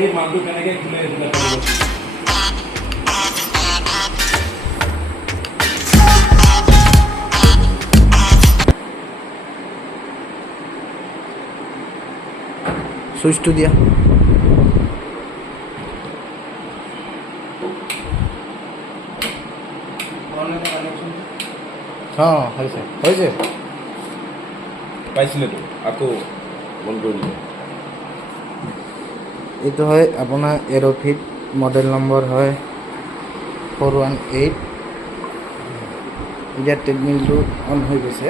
এই মানটো কেনেকে খুলে এটা সুইচটো দিয়া হ্যাঁ হয়েছে হয়েছে পাইছিলে তো আকৌ বন্ধ কৰি দিলে এইটো হয় আপোনাৰ এৰোফিট মডেল নম্বৰ হয় 418 এতিয়া ট্ৰেডমিলটো অন হৈ গৈছে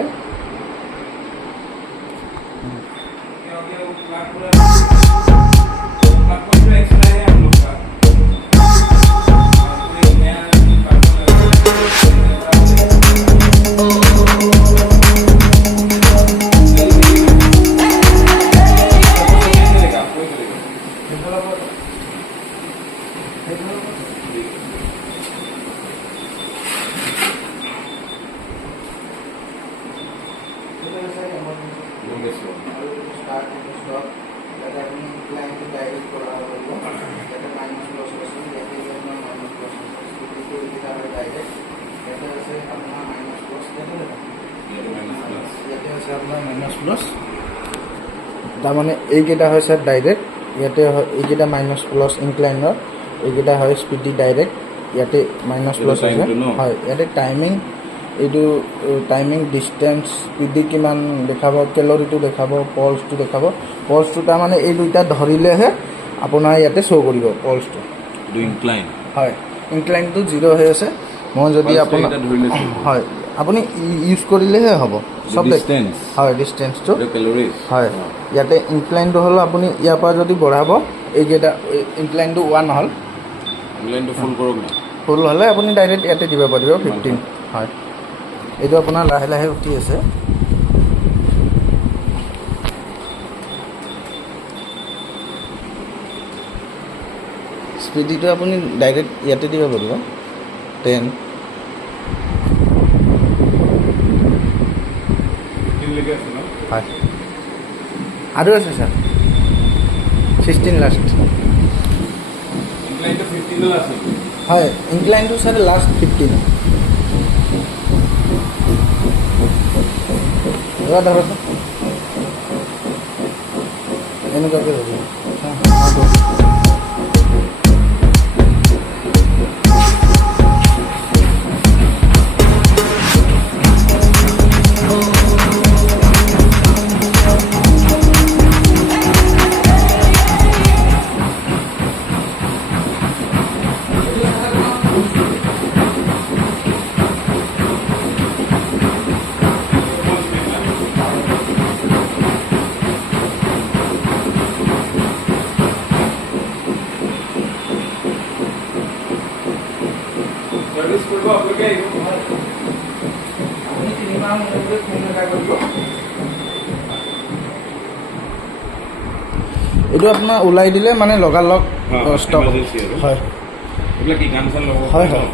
তাৰমানে এইকেইটা হয় স্যাৰ ডাইৰেক্ট ইয়াতে এইকেইটা মাইনাছ প্লাছ ইনক্লাইনৰ এইকেইটা হয় স্পিডি ডাইৰেক্ট ইয়াতে মাইনাছ প্লাছ আছে হয় ইয়াতে টাইমিং এইটো টাইমিং ডিষ্টেঞ্চ স্পিডি কিমান দেখাব কেলৰিটো দেখাব পলছটো দেখাব পলছটো তাৰমানে এই দুইটা ধৰিলেহে আপোনাৰ ইয়াতে শ্ব' কৰিব পলছটো ইনক্লাইন হয় ইনক্লাইনটো 0 হৈ আছে মই যদি আপোনাৰ হয় আপুনি ইউজ কৰিলেহে হ'ব সব হয় ডিষ্টেঞ্চটো হয় ইয়াতে ইনক্লাইনটো হ'ল আপুনি ইয়াৰ পৰা যদি বঢ়াব এইকেইটা ইনক্লাইনটো 1 হ'ল ইনক্লাইনটো ফুল কৰক না ফুল হ'লে আপুনি ডাইৰেক্ট ইয়াতে দিব পাৰিব 15 হয় এইটো আপোনাৰ লাহে লাহে উঠি আছে স্পিডিটো আপুনি ডাইৰেক্ট ইয়াতে দিব পাৰিব 10 হয় আৰু আছে স্যাৰ 16 লাষ্ট ইনক্লাইনটো 15 আছে হয় ইনক্লাইনটো স্যাৰ লাষ্ট 15 ধৰক এনেকুৱাকৈ হ'ব सर्विस करबो आपके আপুনি 3 মাহ মূৰে ফোন এটা কৰিব এইটো আপোনাৰ ওলাই দিলে মানে লগালগ ষ্টক হয় এগুলা কি গান চান লব হয় হয়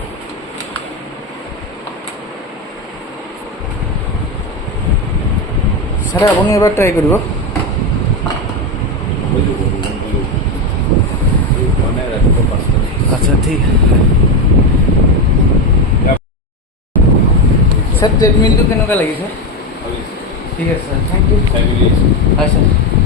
স্যার আপুনি এবাৰ ট্ৰাই কৰিব আচ্ছা ঠিক স্যাৰ ট্ৰেডমিলটো কেনেকুৱা লাগিছে ঠিক আছে স্যাৰ থ্যাংক ইউ হয় স্যাৰ